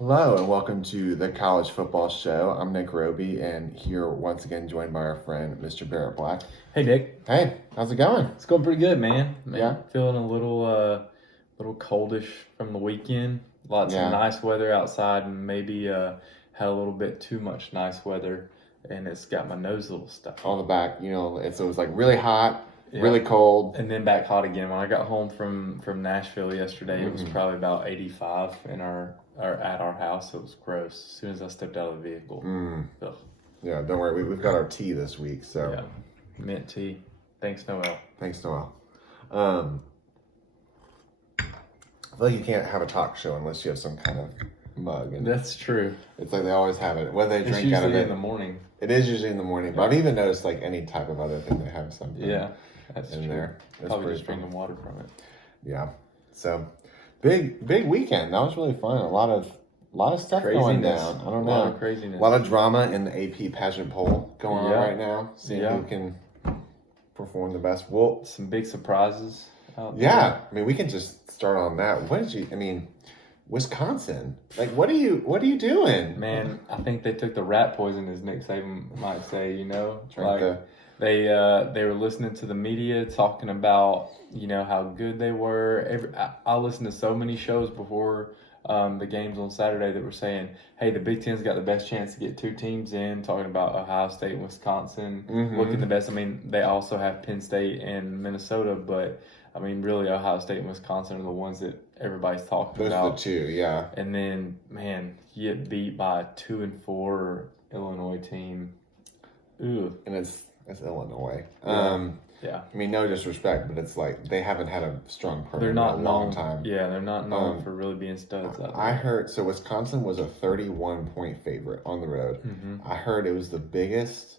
Hello and welcome to the College Football Show. I'm Nick Roby and here once again joined by our friend Mr. Barrett Black. Hey Nick, Hey, how's it going? it's going pretty good, man. Yeah? Feeling a little coldish from the weekend. Lots Yeah. of nice weather outside, and maybe had a little bit too much nice weather, and it's got my nose a little stuck. On the back, it was like really hot, Yeah. really cold. And then back hot again. When I got home from Nashville yesterday, it was Mhm. probably about 85 at our house. It was gross. As soon as I stepped out of the vehicle. Ugh. Yeah, don't worry. We've got our tea this week, so Yeah, mint tea. Thanks, Noel. thanks, Noel. I feel like you can't have a talk show unless you have some kind of mug. And That's true. it's like they always have it. Whether they It's drink out of usually it. in the morning. It is usually in the morning, but I've even noticed like any type of other thing they have something Yeah, that's in true. there. It's Probably pretty just fun. drinking water from it. Yeah. So big weekend. That was really fun. A lot of stuff going Craziness. down. I don't A lot know. of craziness. A lot of drama in the AP pageant poll going on Yeah. right now. Seeing Yeah. who can perform the best. Well, Some big surprises out there. yeah. I mean, we can just start on that. Wisconsin. Like, what are you doing? Man, I think they took the rat poison, as Nick Saban might say, Drink the- they were listening to the media talking about, how good they were. I listened to so many shows before the games on Saturday that were saying, hey, the Big Ten's got the best chance to get two teams in, talking about Ohio State and Wisconsin Mhm. looking the best. I mean, they also have Penn State and Minnesota, but I mean, really, Ohio State and Wisconsin are the ones that everybody's talking Those are about. the two, yeah. And then, man, you get beat by a 2-4 Illinois team. Ooh, And it's Illinois. yeah. I mean, no disrespect, but it's like they haven't had a strong program They're not in a long known. time. Yeah, they're not known for really being studs out there. I heard, so Wisconsin was a 31-point favorite on the road. Mm-hmm. I heard it was the biggest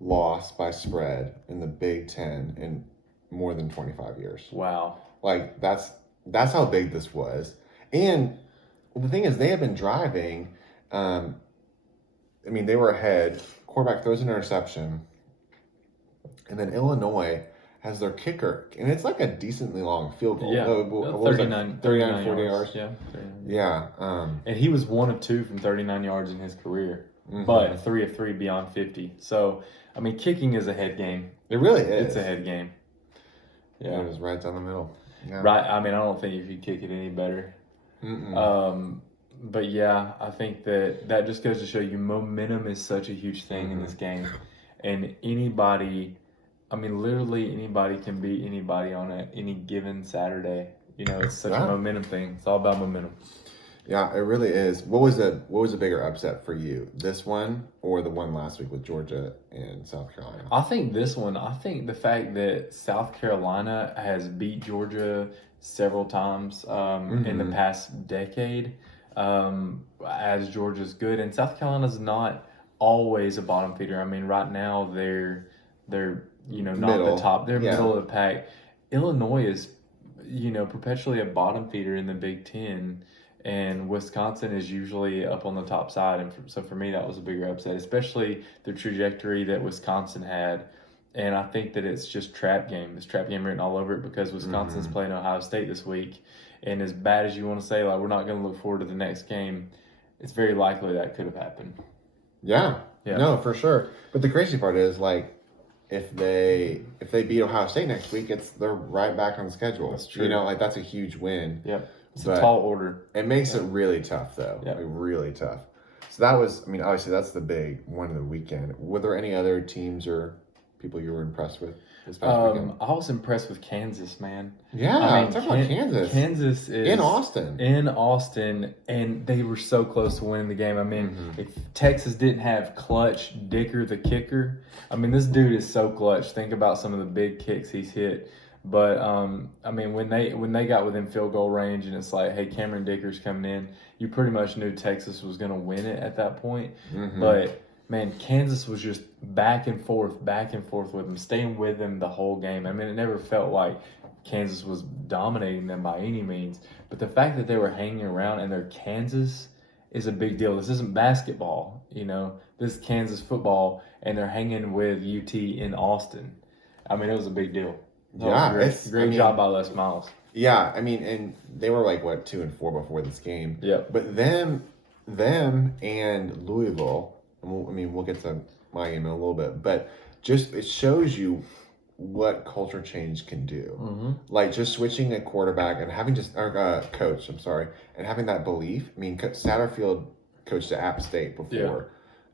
loss by spread in the Big Ten in more than 25 years. Wow. Like, that's how big this was. And the thing is, they have been driving. I mean, they were ahead. Quarterback throws an interception. And then Illinois has their kicker. And it's like a decently long field goal. Yeah, What was it? 39, 40 yards. Yeah. Yeah. And he was 1 of 2 from 39 yards in his career, Mhm. but 3 of 3 beyond 50. So, I mean, kicking is a head game. It really is. It's a head game. Yeah, it was right down the middle. Yeah. Right. I mean, I don't think you could kick it any better. But yeah, I think that just goes to show you momentum is such a huge thing in this game. And anybody, I mean, literally anybody can beat anybody on any given Saturday. It's such Yeah. a momentum thing. It's all about momentum. Yeah, it really is. What was a bigger upset for you? This one or the one last week with Georgia and South Carolina? I think this one, I think the fact that South Carolina has beat Georgia several times in the past decade, as Georgia's good, and South Carolina's not always a bottom feeder. I mean, right now they're not Middle. the top. They're Yeah. middle of the pack. Illinois is perpetually a bottom feeder in the Big Ten. And Wisconsin is usually up on the top side. And so for me, that was a bigger upset, especially the trajectory that Wisconsin had. And I think that it's just trap game. There's trap game written all over it because Wisconsin's playing Ohio State this week. And as bad as you want to say, like, we're not going to look forward to the next game, it's very likely that could have happened. Yeah. Yeah. No, for sure. But the crazy part is, like, if they beat Ohio State next week, they're right back on the schedule. That's true. Like, that's a huge win. Yep. It's But a tall order. It makes it really tough, though. Yeah. Like, really tough. So that was, I mean, obviously that's the big one of the weekend. Were there any other teams or people you were impressed with this past weekend? I was impressed with Kansas, man. Yeah, I mean, talk about Kansas. Kansas is In Austin. In Austin, and they were so close to winning the game. I mean, if Texas didn't have Clutch Dicker, the kicker, I mean, this dude is so clutch. Think about some of the big kicks he's hit. But I mean, when they got within field goal range, and it's like, hey, Cameron Dicker's coming in, you pretty much knew Texas was going to win it at that point. But man, Kansas was just back and forth with them, staying with them the whole game. I mean, it never felt like Kansas was dominating them by any means. But the fact that they were hanging around and they're Kansas is a big deal. This isn't basketball, This is Kansas football, and they're hanging with UT in Austin. I mean, it was a big deal. Great job by Les Miles. Yeah, I mean, and they were like, what, 2-4 before this game. Yeah. But them them and Louisville. We'll get to Miami in a little bit, but just it shows you what culture change can do. Mm-hmm. Like just switching a quarterback and having coach. I'm sorry, and having that belief. I mean, Satterfield coached at App State before,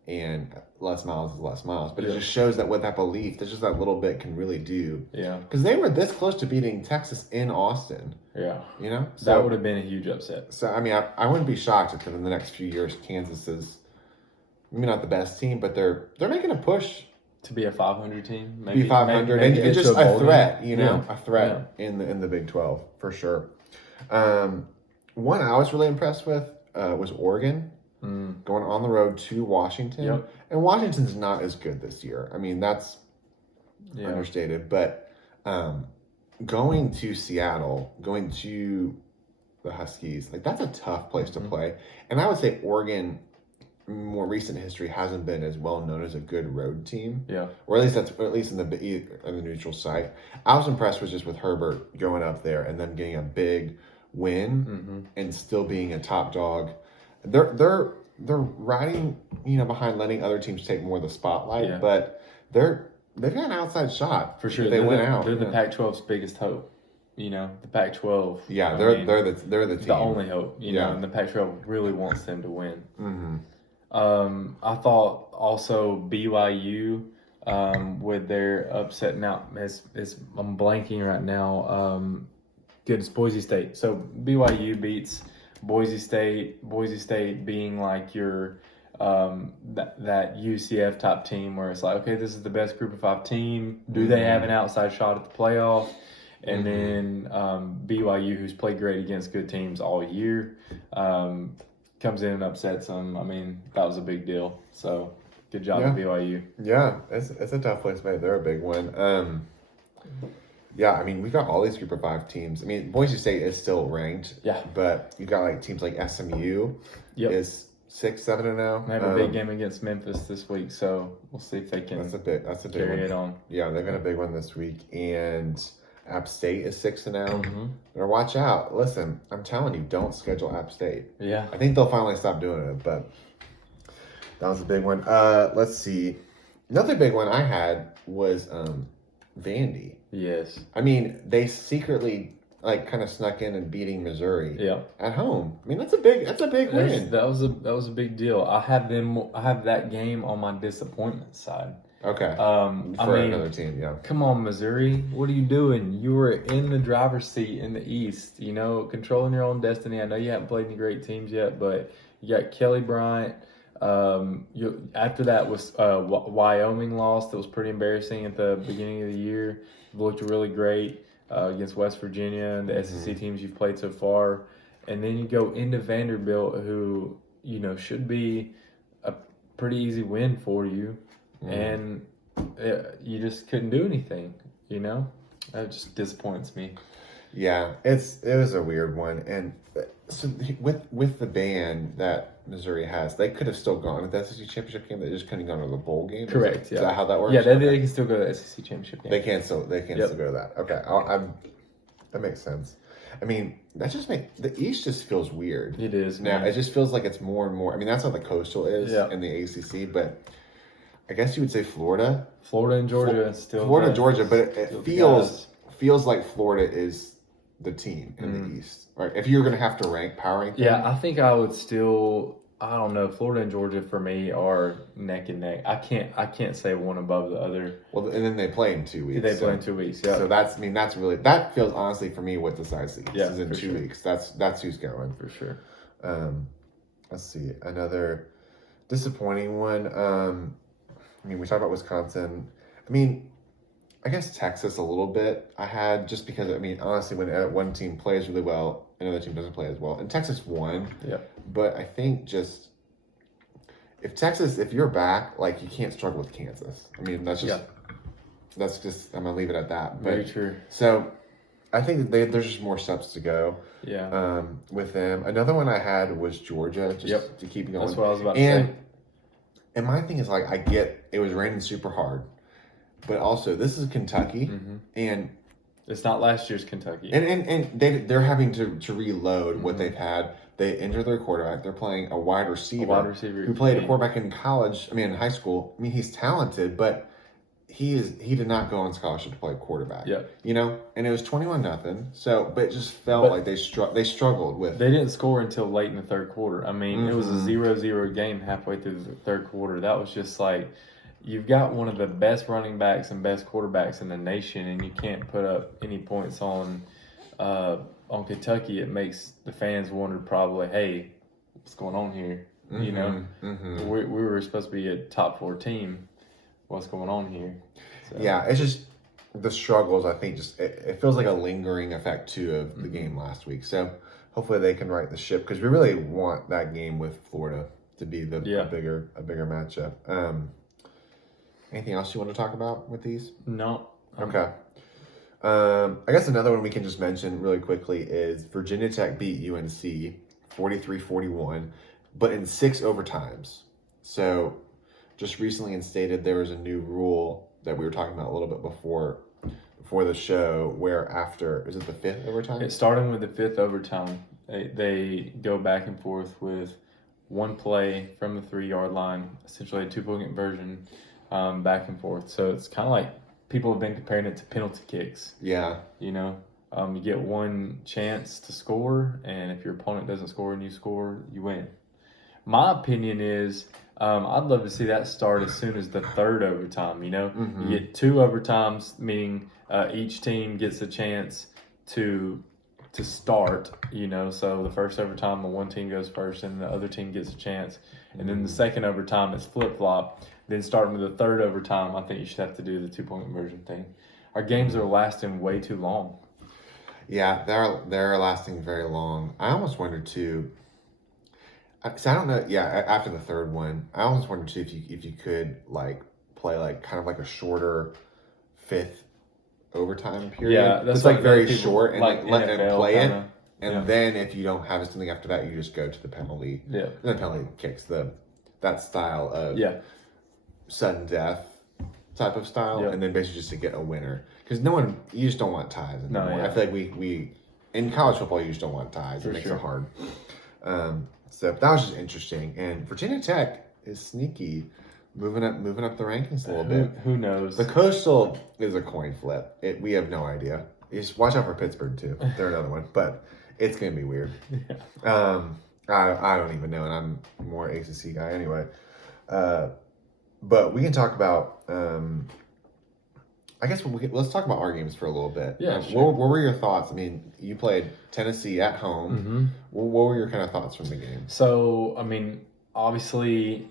and less miles is less miles. But it just shows that what that belief, just that little bit, can really do. Yeah, because they were this close to beating Texas in Austin. Yeah, you know, so, that would have been a huge upset. So I mean, I wouldn't be shocked if in the next few years Kansas is maybe not the best team, but they're making a push to be a 500 team, maybe be 500, maybe and just a threat, game. you know, a threat in the Big 12 for sure. One I was really impressed with was Oregon going on the road to Washington, and Washington's not as good this year. I mean, that's understated, but going to Seattle, going to the Huskies, like that's a tough place to play, and I would say Oregon, more recent history, hasn't been as well known as a good road team. Or at least in the neutral site. I was impressed with Herbert going up there and then getting a big win and still being a top dog. They're riding, behind letting other teams take more of the spotlight, but they've got an outside shot for sure. They went out. They're the Pac-12's biggest hope. The Pac-12. Yeah, they're the team. The only hope. And the Pac-12 really wants them to win. I thought also BYU with their upset. Now I'm blanking right now. Good as Boise State. So BYU beats Boise State. Boise State being like your that UCF type team where it's like, okay, this is the best Group of 5 team. Do they have an outside shot at the playoff? And then BYU, who's played great against good teams all year, comes in and upsets them. I mean, that was a big deal. So, good job at BYU. Yeah, it's a tough place, mate. They're a big one. I mean, we got all these Group of 5 teams. I mean, Boise State is still ranked. Yeah. But you got like teams like SMU is 6-7-0. They have a big game against Memphis this week, so we'll see if they can. That's a big carry one. It on. Yeah, they've got a big one this week, and App State is 6-0. Better watch out. Listen, I'm telling you, don't schedule App State. Yeah. I think they'll finally stop doing it, but that was a big one. Let's see. Another big one I had was Vandy. Yes. I mean, they secretly kind of snuck in and beating Missouri at home. I mean, that's a big win. That was a big deal. I have that game on my disappointment side. Okay. Another team, Come on, Missouri. What are you doing? You were in the driver's seat in the East, controlling your own destiny. I know you haven't played any great teams yet, but you got Kelly Bryant. After that was Wyoming lost. That was pretty embarrassing at the beginning of the year. Looked really great against West Virginia and the SEC teams you've played so far. And then you go into Vanderbilt, who, should be a pretty easy win for you. And you just couldn't do anything, That just disappoints me. Yeah, it was a weird one. And so with the ban that Missouri has, they could have still gone to the SEC championship game. They just couldn't go to the bowl game. Correct. Is that how that works? Yeah, they can still go to the SEC championship game. They can still go to that. Okay, that makes sense. I mean, that just the East just feels weird. It is now. It just feels like it's more and more. I mean, that's how the Coastal is in the ACC, but I guess you would say Florida and Georgia still. Florida, Georgia, but it feels like Florida is the team in the East, right? If you're going to have to power rank them. Yeah, I think I would still. I don't know. Florida and Georgia for me are neck and neck. I can't say one above the other. Well, and then they play in 2 weeks. They play in 2 weeks. Yeah. So that's really that feels honestly for me what decides the East is in 2 weeks. That's who's going for sure. Let's see another disappointing one. I mean, we talked about Wisconsin. I mean, I guess Texas a little bit. I had just because honestly, when one team plays really well, another team doesn't play as well, and Texas won. Yeah. But I think just if you're back, you can't struggle with Kansas. I mean, that's just I'm gonna leave it at that. But, very true. So I think there's just more steps to go. Yeah. With them, another one I had was Georgia. Just to keep going. That's what I was about to say. And my thing is I get it was raining super hard, but also this is Kentucky, and It's not last year's Kentucky. And they're having to reload what they've had. They injured their quarterback. They're playing a wide receiver who played a quarterback in college. I mean, in high school. I mean, he's talented, but he did not go on scholarship to play quarterback. Yeah. You know, and it was 21-0. So, but it just felt like they struggled with. They didn't score until late in the third quarter. I mean, it was a 0-0 game halfway through the third quarter. That was just like, you've got one of the best running backs and best quarterbacks in the nation, and you can't put up any points on Kentucky. It makes the fans wonder probably, hey, what's going on here? You know, we were supposed to be a top 4 team. What's going on here? So. Yeah, it's just the struggles. I think it feels like a lingering effect too of the game last week. So hopefully they can right the ship, because we really want that game with Florida to be a bigger matchup. Anything else you want to talk about with these? No. Okay. I guess another one we can just mention really quickly is Virginia Tech beat UNC 43-41, but in 6 overtimes. So just recently instated, there was a new rule that we were talking about a little bit before the show, where after, is it the 5th overtime? It's starting with the 5th overtime. They go back and forth with one play from the 3-yard line, essentially a 2-point conversion, back and forth. So it's kind of like people have been comparing it to penalty kicks. Yeah. You know, you get one chance to score, and if your opponent doesn't score and you score, you win. My opinion is, I'd love to see that start as soon as the 3rd overtime. You know, you get 2 overtimes, meaning each team gets a chance to start. You know, so the first overtime, the one team goes first, and the other team gets a chance, and then the second overtime is flip flop. Then starting with the 3rd overtime, I think you should have to do the 2-point conversion thing. Our games are lasting way too long. Yeah, they're lasting very long. I almost wondered too. So I don't know. Yeah, after the 3rd one, I almost wondered too if you could like play like kind of like a shorter 5th overtime period. Yeah, that's it's like very people, short, and like let them play kinda, it, and then if you don't have something after that, you just go to the penalty. Yeah, and the penalty kicks, that style of sudden death type of style, and then basically just to get a winner, because you just don't want ties anymore. I feel like we in college football, you just don't want ties. It makes it hard. So that was just interesting. And Virginia Tech is sneaky, moving up the rankings a little bit. Who knows? The Coastal is a coin flip. We have no idea. You just watch out for Pittsburgh too. They're another one, but it's gonna be weird. I don't even know, and I'm more ACC guy anyway. But we can talk about. I guess let's talk about our games for a little bit. Yeah, sure. What were your thoughts? I mean, you played Tennessee at home. What were your kind of thoughts from the game? So, I mean, obviously,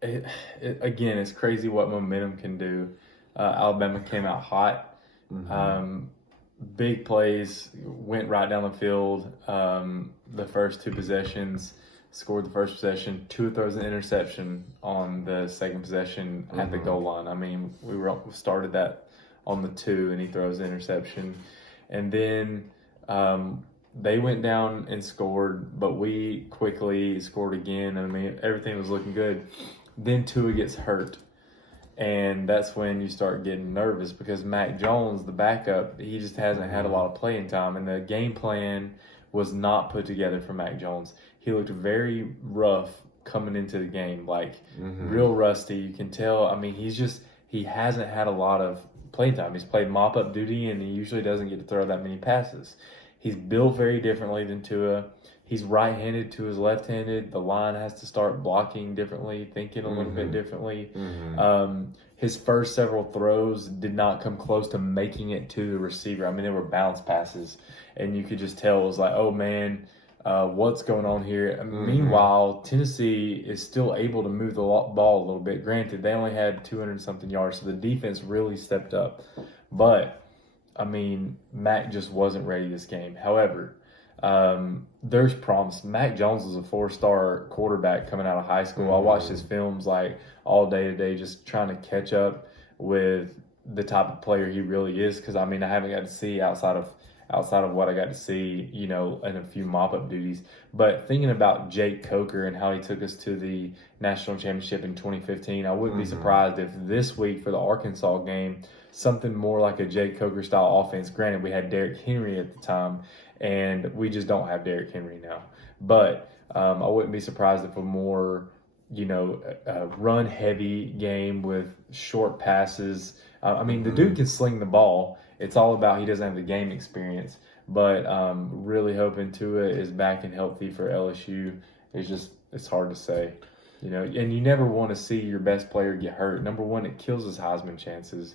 again, it's crazy what momentum can do. Alabama came out hot. Big plays, went right down the field. The first 2 possessions, scored the first possession. Tua throws an interception on the second possession at the goal line. I mean, we started that on the 2, and he throws the interception. And then they went down and scored, but we quickly scored again. I mean, everything was looking good. Then Tua gets hurt, and that's when you start getting nervous, because Mac Jones, the backup, he just hasn't had a lot of playing time, and the game plan was not put together for Mac Jones. He looked very rough coming into the game, like real rusty. You can tell. I mean, he hasn't had a lot of playing time. He's played mop-up duty, and he usually doesn't get to throw that many passes. He's built very differently than Tua. He's right-handed to his left-handed. The line has to start blocking differently, thinking a little bit differently. His first several throws did not come close to making it to the receiver. I mean, they were bounce passes, and you could just tell it was like, oh, man, what's going on here? Meanwhile, Tennessee is still able to move the ball a little bit. Granted, they only had 200-something yards, so the defense really stepped up. But, I mean, Mac just wasn't ready this game. However, there's promise. Mac Jones was a 4-star quarterback coming out of high school. I watched his films like all day today, just trying to catch up with the type of player he really is, because, I mean, I haven't got to see outside of outside of what I got to see, in a few mop-up duties. But thinking about Jake Coker and how he took us to the national championship in 2015, I wouldn't be surprised if this week for the Arkansas game, something more like a Jake Coker style offense. Granted, we had Derrick Henry at the time, and we just don't have Derrick Henry now. But I wouldn't be surprised if a more a run-heavy game with short passes. The dude can sling the ball. It's all about he doesn't have the game experience. But really hoping Tua is back and healthy for LSU. It's hard to say. And you never want to see your best player get hurt. Number one, it kills his Heisman chances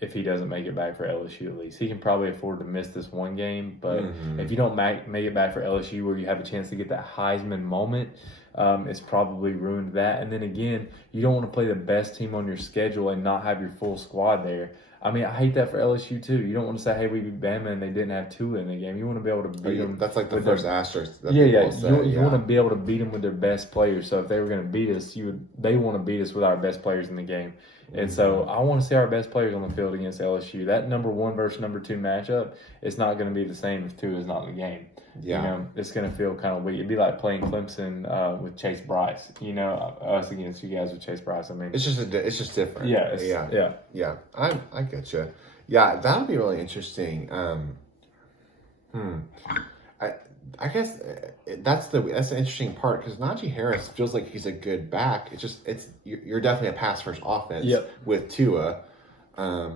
if he doesn't make it back for LSU at least. He can probably afford to miss this one game, but if you don't make it back for LSU where you have a chance to get that Heisman moment, it's probably ruined that. And then again, you don't want to play the best team on your schedule and not have your full squad there. I hate that for LSU too. You don't want to say, hey, we beat Bama and they didn't have Tua in the game. You want to be able to beat them. That's like the first asterisk. That You want to be able to beat them with their best players. So if they were going to beat us, they want to beat us with our best players in the game. And so I want to see our best players on the field against LSU. That number 1 versus number 2 matchup, it's not going to be the same if Tua is not in the game. Yeah. It's going to feel kind of weak. It'd be like playing Clemson with Chase Bryce. Us against you guys with Chase Bryce. It's just different. Yeah. I get you. Yeah, that'll be really interesting. I guess that's the interesting part because Najee Harris feels like he's a good back. You're definitely a pass first offense with Tua. I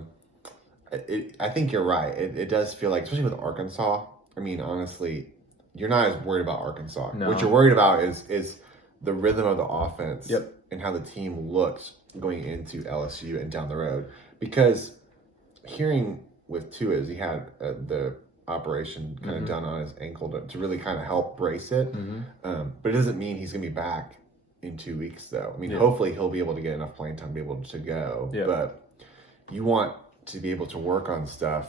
think you're right. It does feel like, especially with Arkansas. Honestly, you're not as worried about Arkansas. No. What you're worried about is the rhythm of the offense and how the team looks going into LSU and down the road. Because hearing with Tua is he had the operation kind of done on his ankle to really kind of help brace it. But it doesn't mean he's going to be back in 2 weeks, though. Hopefully he'll be able to get enough playing time to be able to go. Yeah. But you want to be able to work on stuff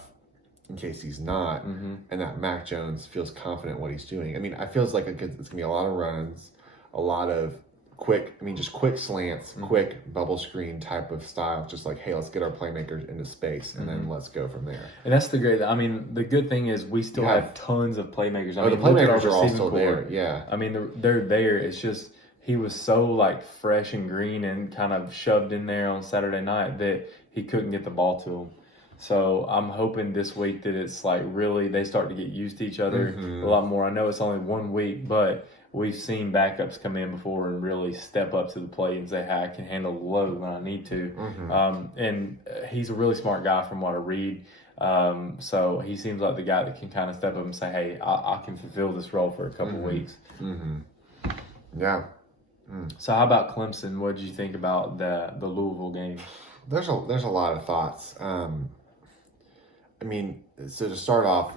in case he's not, and that Mac Jones feels confident in what he's doing. I feels like it's going to be a lot of runs, a lot of quick slants, quick bubble screen type of style. Just like, hey, let's get our playmakers into space, and then let's go from there. And that's the great. The good thing is we still have tons of playmakers. The playmakers are all still there. Yeah. They're there. It's just he was so fresh and green and kind of shoved in there on Saturday night that he couldn't get the ball to him. So I'm hoping this week that it's really they start to get used to each other a lot more. I know it's only 1 week, but we've seen backups come in before and really step up to the plate and say, hey, I can handle the load when I need to. And he's a really smart guy from what I read. So he seems like the guy that can kind of step up and say, hey, I can fulfill this role for a couple weeks. Yeah. So how about Clemson? What did you think about the Louisville game? There's a lot of thoughts. So to start off,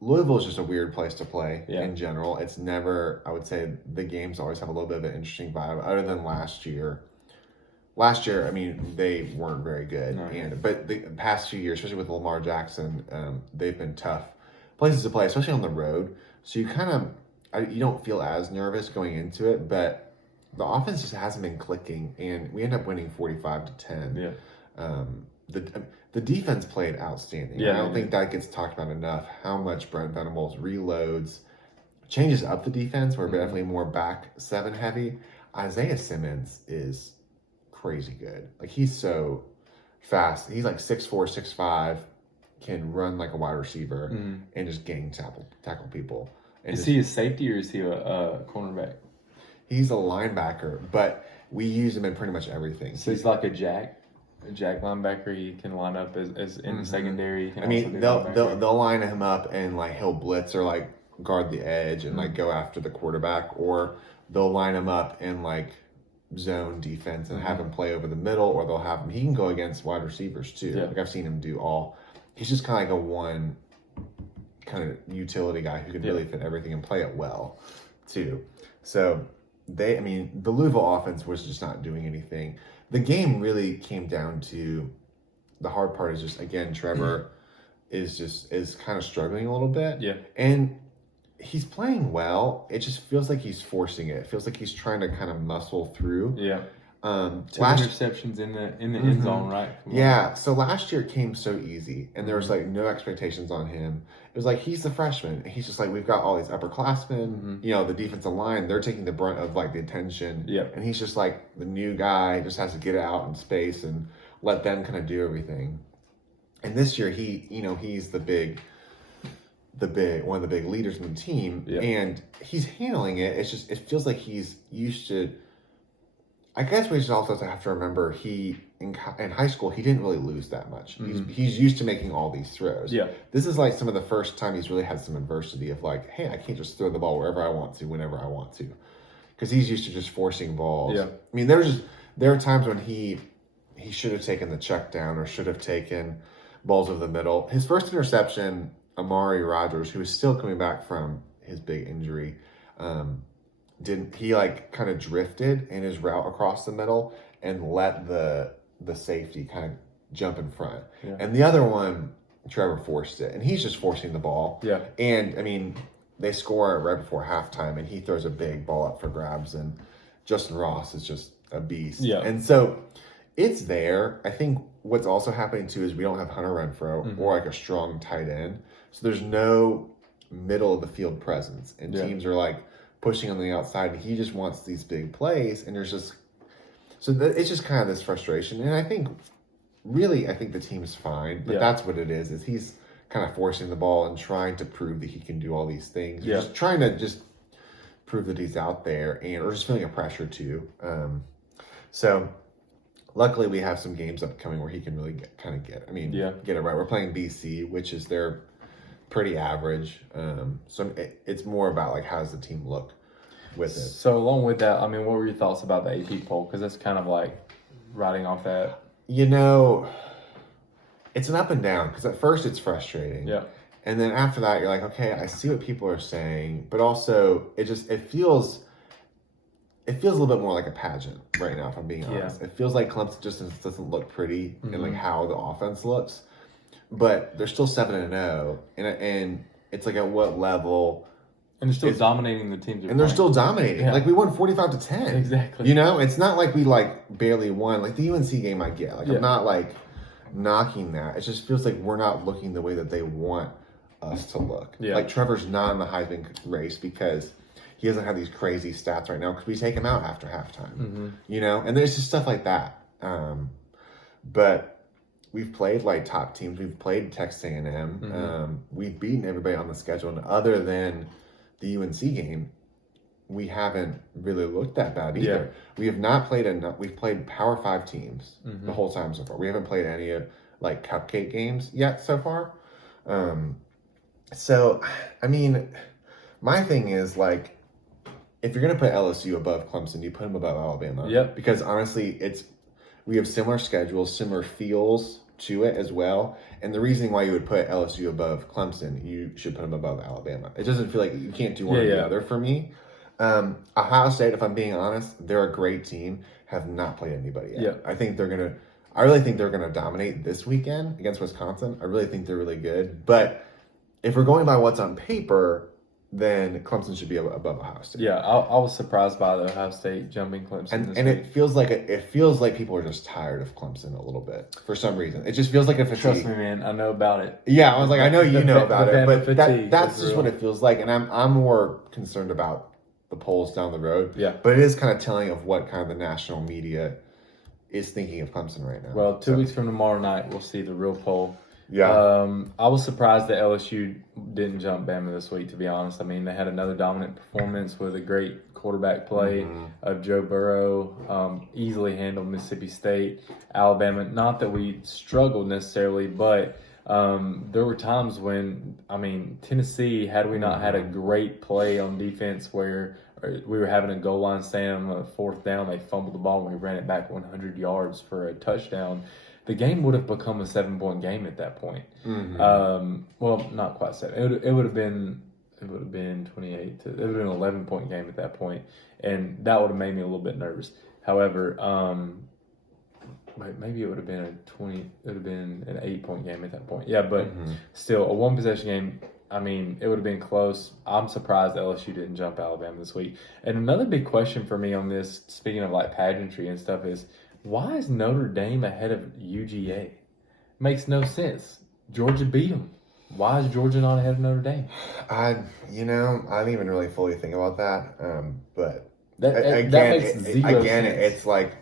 Louisville is just a weird place to play in general. It's never, I would say, the games always have a little bit of an interesting vibe, other than last year. Last year, they weren't very good. No. But the past few years, especially with Lamar Jackson, they've been tough places to play, especially on the road. So you you don't feel as nervous going into it, but the offense just hasn't been clicking, and we end up winning 45-10. Yeah. The defense played outstanding. I don't think that gets talked about enough. How much Brent Venables reloads, changes up the defense. We're definitely more back 7 heavy. Isaiah Simmons is crazy good. He's so fast. He's 6'4", 6'5", can run like a wide receiver and just gang tackle people. And is he a safety or is he a cornerback? He's a linebacker, but we use him in pretty much everything. So he's like a jack linebacker. He can line up as in the secondary. They'll line him up and he'll blitz or guard the edge and go after the quarterback, or they'll line him up in zone defense and have him play over the middle, or they'll have him. He can go against wide receivers too. Yeah. I've seen him do all. He's just kind of a one kind of utility guy who can really fit everything and play it well too. So the Louisville offense was just not doing anything. The game really came down to the hard part is just, again, Trevor is kind of struggling a little bit. Yeah. And he's playing well. It just feels like he's forcing it. It feels like he's trying to kind of muscle through. Yeah. Two interceptions in the end zone, right? Yeah. So last year it came so easy, and there was Mm-hmm. like no expectations on him. It was like he's the freshman. And he's just like, we've got all these upperclassmen. Mm-hmm. The defensive line, they're taking the brunt of like the attention. Yep. And he's just like the new guy, just has to get it out in space and let them kind of do everything. And this year he's the big one of the big leaders in the team, and he's handling it. It's just, it feels like he's used to. I guess we just also have to remember in high school he didn't really lose that much. Mm-hmm. He's used to making all these throws. Yeah, this is like some of the first time he's really had some adversity of like, hey, I can't just throw the ball wherever I want to, whenever I want to, because he's used to just forcing balls. Yeah, I mean, there are times when he should have taken the check down or should have taken balls over the middle. His first interception, Amari Rogers, who is still coming back from his big injury, he like kind of drifted in his route across the middle and let the safety kind of jump in front. Yeah. And the other one, Trevor forced it, and he's just forcing the ball. Yeah. And I mean, they score right before halftime, and he throws a big ball up for grabs, and Justin Ross is just a beast. Yeah. And so it's there. I think what's also happening too is we don't have Hunter Renfrow or like a strong tight end. So there's no middle of the field presence, and teams are like pushing on the outside, and he just wants these big plays, and there's just it's just kind of this frustration. And I think the team's fine, but that's what it is he's kind of forcing the ball and trying to prove that he can do all these things. Yeah. Just trying to just prove that he's out there, or just feeling a pressure too. So luckily we have some games upcoming where he can really get it right. We're playing BC, which is they're pretty average. So it's more about like, how does the team look with it? So along with that, I mean, what were your thoughts about the AP poll? Because that's kind of like riding off that. It's an up and down, because at first it's frustrating. Yeah. And then after that, you're like, okay, I see what people are saying, but also it feels a little bit more like a pageant right now, if I'm being honest. It feels like Clemson just doesn't look pretty in like how the offense looks. But they're still 7-0, and it's like, at what level? And they're still dominating the teams. And they're still dominating. Yeah. Like, we won 45-10. Exactly. It's not like we like barely won. Like the UNC game, I get. Like I'm not like knocking that. It just feels like we're not looking the way that they want us to look. Yeah. Like Trevor's not in the Heisman race because he doesn't have these crazy stats right now, because we take him out after halftime. And there's just stuff like that. But we've played like top teams. We've played Texas A&M. We've beaten everybody on the schedule, and other than the UNC game, we haven't really looked that bad either. Yeah. We have not played enough. We've played Power 5 teams the whole time so far. We haven't played any of like cupcake games yet so far. So, I mean, my thing is like, if you're going to put LSU above Clemson, you put them above Alabama. Yep. Because honestly, we have similar schedules, similar feels to it as well. And the reason why you would put LSU above Clemson, you should put them above Alabama. It doesn't feel like you can't do one or the other for me. Ohio State, if I'm being honest, they're a great team, have not played anybody yet. Yeah. I really think they're going to dominate this weekend against Wisconsin. I really think they're really good. But if we're going by what's on paper, then Clemson should be above Ohio State. Yeah, I was surprised by the Ohio State jumping Clemson. And it feels like people are just tired of Clemson a little bit for some reason. It just feels like a fatigue. Trust me, man, I know about it. Yeah, I was like, I know you know about it, but that's just real. what it feels like. And I'm more concerned about the polls down the road. Yeah, but it is kind of telling of what kind of the national media is thinking of Clemson right now. Well, 2 weeks from tomorrow night, we'll see the real poll. Yeah. I was surprised that LSU didn't jump Bama this week, to be honest. I mean, they had another dominant performance with a great quarterback play of Joe Burrow. Easily handled Mississippi State, Alabama. Not that we struggled necessarily, but there were times when, Tennessee, had we not had a great play on defense where we were having a goal line stand on the fourth down, they fumbled the ball and we ran it back 100 yards for a touchdown. The game would have become a 7-point game at that point. Well, not quite 7. It would have been 28. It would have been an 11-point game at that point, and that would have made me a little bit nervous. However, maybe it would have been a 20. It would have been an 8-point game at that point. Yeah, but still, a 1-possession game. I mean, it would have been close. I'm surprised LSU didn't jump Alabama this week. And another big question for me on this, speaking of like pageantry and stuff, is why is Notre Dame ahead of UGA? Makes no sense. Georgia beat them. Why is Georgia not ahead of Notre Dame? I didn't even really fully think about that. But That makes zero sense. it's like,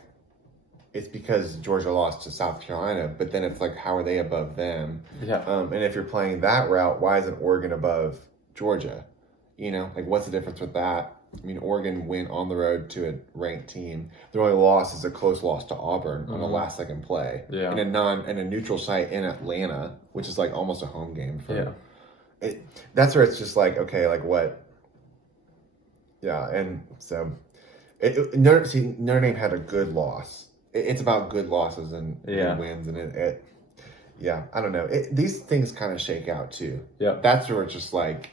it's because Georgia lost to South Carolina, but then it's like, how are they above them? Yeah. And if you're playing that route, why isn't Oregon above Georgia? Like, what's the difference with that? I mean, Oregon went on the road to a ranked team. Their only loss is a close loss to Auburn on a last-second play Yeah. in a neutral site in Atlanta, which is like almost a home game for. Yeah. That's where it's just like, okay, like what? Yeah, and so Notre Dame had a good loss. It's about good losses and wins, and I don't know. These things kind of shake out too. Yeah, that's where it's just like.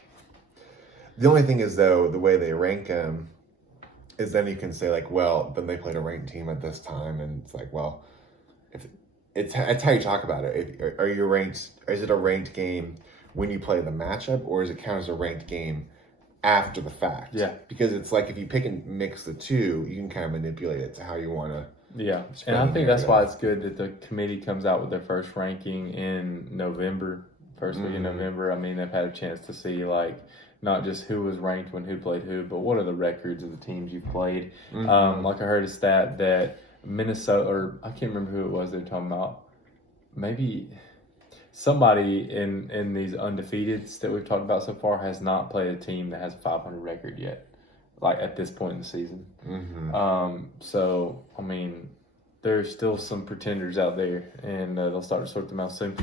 The only thing is, though, the way they rank them is then you can say, like, well, then they played a ranked team at this time, and it's like, well, if it's how you talk about it. Are you ranked? Is it a ranked game when you play the matchup, or does it count as a ranked game after the fact? Yeah, because it's like if you pick and mix the two, you can kind of manipulate it to how you want to. Yeah, and I think that's why it's good that the committee comes out with their first ranking in November, first week in November. I mean, they've had a chance to see, like, not just who was ranked when who played who, but what are the records of the teams you've played. Like I heard a stat that Minnesota, or I can't remember who it was they were talking about, maybe somebody in these undefeateds that we've talked about so far has not played a team that has a 500 record yet, like at this point in the season. So, I mean, there's still some pretenders out there, and they'll start to sort them out soon.